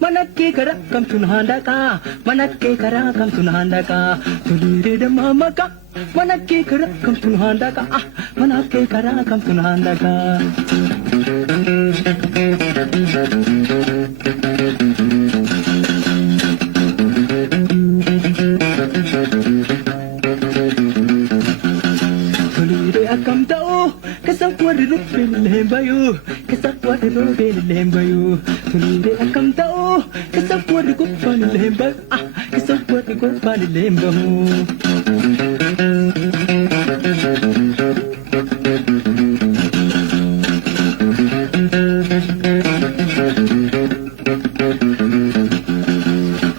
Manake kara kam tunhanda ka manake kara kam tunhanda ka tulire de mama ka manake kara kam tunhanda ka manake kara kam tunhanda ka tulire akam tao kasawar rupin lembayu kasawar rupin lembayu tulire akam tao kasawar rupin lembayu kasawar rupin lembayu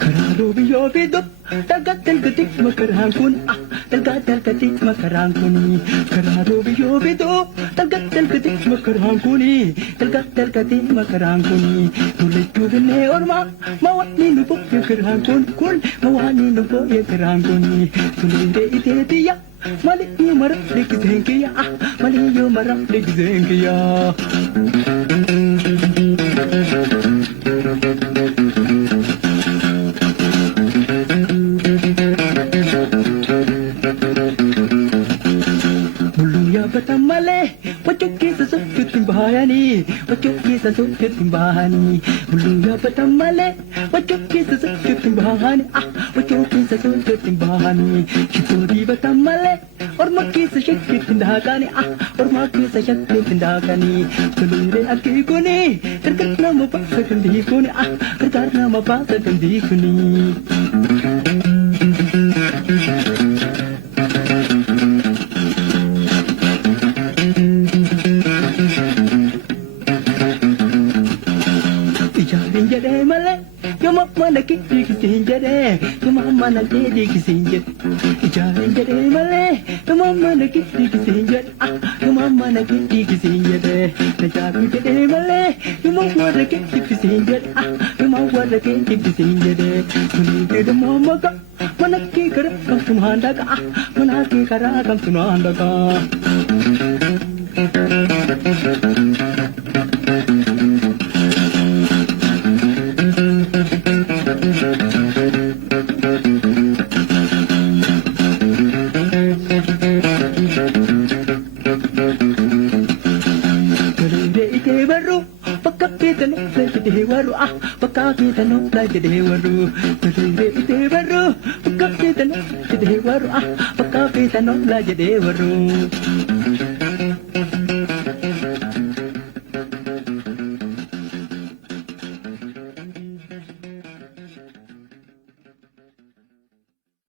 karado biyo bido tagatel ketik makarangkun tagatel ketik makarangkuni karado biyo bido tagatel ketik makarangkuni tagatel ketik makarangkuni tulis tudne orma mawani nupo yakarangkun kun mawani nupo yakarangkuni tulinde ite tiya mali yu marap dikzenkiya mali yu marap dikzenkiya Batamale, wachuki sa sukyutin bahani, wachuki sa sukyutin bahani. Buluya batamale, wachuki sa sukyutin bahani, wachuki sa sukyutin bahani. Chituri batamale, or maki sa sukyutin dahagani, or maki sa sukyutin dahagani. Tulire aki kuni, terkat na mapasa kandi kuni, terkat na mapasa kandi kuni. Jade male, yo mama na kiti kisinjade, yo mama na kiti kisinjade. Jade male, yo mama na kiti kisinjade, yo mama na kiti kisinjade. Na jade male, yo mama na kiti kisinjade, yo mama na kiti kisinjade. Tulire de mama ka, manaki kara kam tunhanda ka, manaki kara kam tunhanda ka. Pakakita no play dewaru pakakita no play dewaru tulire dewaru pakakita no dewaru pakakita no play dewaru